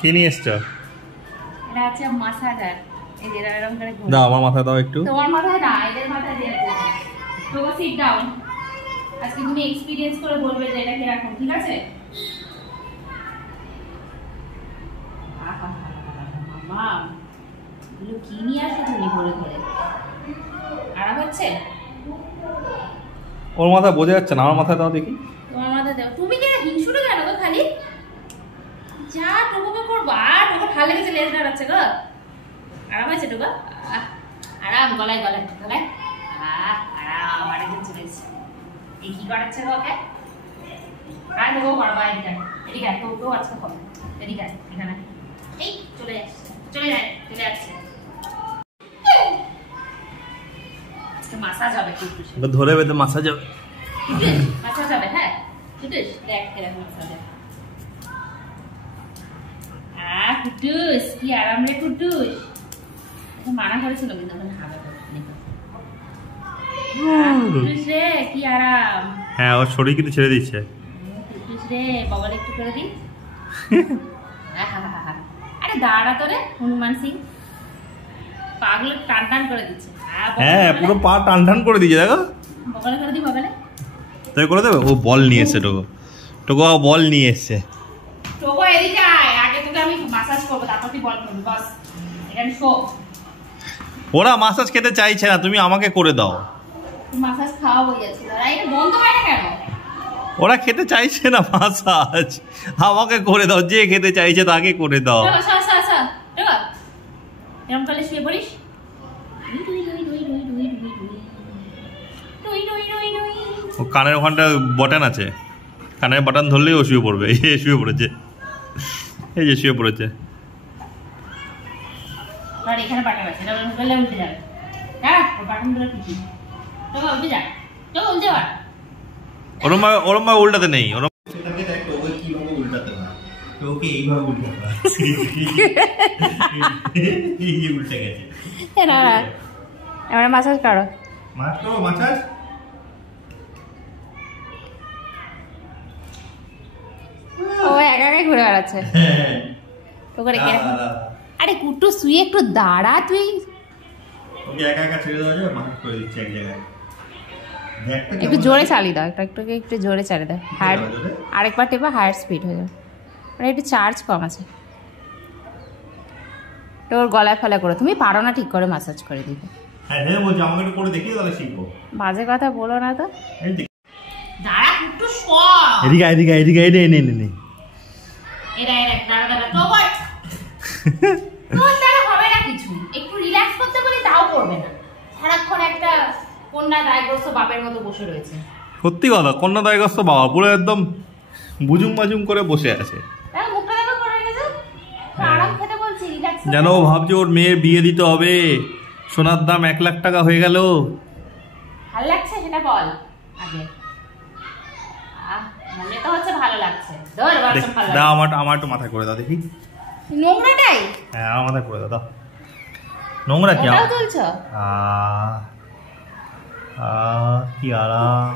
কি নিয়ে এসছো? এটা আছে মাসাজার। এই যে এরকম করে ঘুরে দাও আমার মাথায় দাও একটু। তোমার মাথায় না, এদের মাথায় দিয়ে আছে। তো সিট ডাউন। আজকে তুমি এক্সপেরিয়েন্স করে বলবে যে এটা কিরকম, ঠিক আছে? মামা এগুলো কি নিয়ে আসো তুমি ঘরে ঘরে? আরাম হচ্ছে? ওর মাথায় বোঝা যাচ্ছে না, আমার মাথায় দাও দেখি। তোমার মাথায় দাও। তুমি কেন হিংসুটে কেন গো খালি? যা টোকোকে করবো, আর টোকো ঠালে গেছে, লেজ নাড়াচ্ছে গো। আরাম হয়েছে টোকো? আরাম, গলায় গলায় গলায়। আরাম, আরেকদিন চলে এসছে। এই কি করাচ্ছে গো ওকে? আর টোকো করবা, এদিকে এদিকে তো আজকে হবে। এদিকে এখানে এই চলে যাচ্ছে, চলে যাচ্ছে। আজকে মাসাজ হবে, কুটুস ধরে বেঁধে মাসাজ হবে। মাসাজ হবে, হ্যাঁ কুটুস দেখ কিরকম মাসাজ হবে। কুটুস কি আরাম রে কুটুস। মানা করেছিল কিন্তু এখন হবে কুটুস রে, কি আরাম। হ্যাঁ, ওর শরীর কিন্তু ছেড়ে দিচ্ছে। কুটুস রে, বগলে একটু করে দি। আরে দাঁড়া তো রে হনুমান সিং, পাগল টান টান করে দিচ্ছে। হ্যাঁ, পুরো পা টান টান করে দিচ্ছে, দেখো। বগলে করে দি, বগলে তাই করে দেবে। ও বল নিয়ে এসছে, টোকো বল নিয়ে এসছে। টোকো এদিকে আয়, আগে তোকে আমি মাসাজ করবো, তারপর তুই বল করবি, বাস এখানে শো। ওরা মাসাজ খেতে চাইছে না, তুমি আমাকে করে দাও। মাসাজ খাওয়া হয়ে যাচ্ছে, এটা বন্ধ হয় না কেন? ওরা খেতে চাইছে না মাসাজ, আমাকে করে দাও। যে খেতে চাইছে তাকে করে দাও। এরকম করলে শুয়ে পড়িস। ও কানের ওখানটা বটন আছে, কানের বাটন ধরলেই ও শুয়ে পড়বে। এই শুয়ে পড়েছে, এই যে শুয়ে পড়েছে। আর এখানে বাটন আছে, এটা বললে উল্টে যাবে। হ্যাঁ, ওই বাটনগুলো টিপি। তো উল্টে যা, তো উল্টে যা। ওরম ভাবে উল্টাতে নেই। ওরম সেটাকে দেখ ওকে কিভাবে উল্টাতে হয়। তো ওকে এইভাবে উল্টাতে হয়। এই উল্টে গেছে। না এবার মাসাজ করো। মাসাজ ও একা একাই ঘুরে বেড়াচ্ছে। তো করে কে? আরে কুট্টু শুয়ে একটু দাঁড়া তুই। ওকে একা একা ছেড়ে দেওয়া যাবে, মাসাজ করে দিচ্ছে এক জায়গায়। একটু জোরে চালিয়ে দাও, একটু জোরে চালিয়ে দাও। হার্ড আরেকবার টেপা হায়ার স্পিড হয়ে যাবে। মানে একটু চার্জ কম আছে। তো ওর গলায় ফেলা করো, তুমি পারো না ঠিক করে মাসাজ করে দিতে। হ্যাঁ হ্যাঁ বলছি, আমাকে একটু করে দেখিয়ে তাহলে শিখবো। বাজে কথা বলো না তো। দাঁড়া একটু শো। এদিকে নে। এরা দাঁড়া তো বল। তোর দ্বারা হবে না কিছু, একটু রিল্যাক্স করতে বলি তাও করবে না। সারাক্ষণ একটা কন্যা দায়গ্রস্ত বাপের মতো বসে রয়েছে। সত্যি কথা, কন্যা দায়গ্রস্ত বাবা পুরো একদম বুজুম বাজুম করে বসে আছে। মুখটা দেখো করে গেছে। আরাম খেতে বলছি, রিল্যাক্স। যেন ও ভাবছে ওর মেয়ের বিয়ে দিতে হবে, সোনার দাম 1 লাখ টাকা হয়ে গেল। ভালো লাগছে সেটা বল আগে। মনে তো হচ্ছে ভালো লাগছে। ধর বাসন ভালো। দাও আমার একটু মাথায় করে দাও দেখি। নোংরাটাই? হ্যাঁ আমার মাথায় করে দাও। নোংরা কি? ওটাও তুলছো? কি আরাম।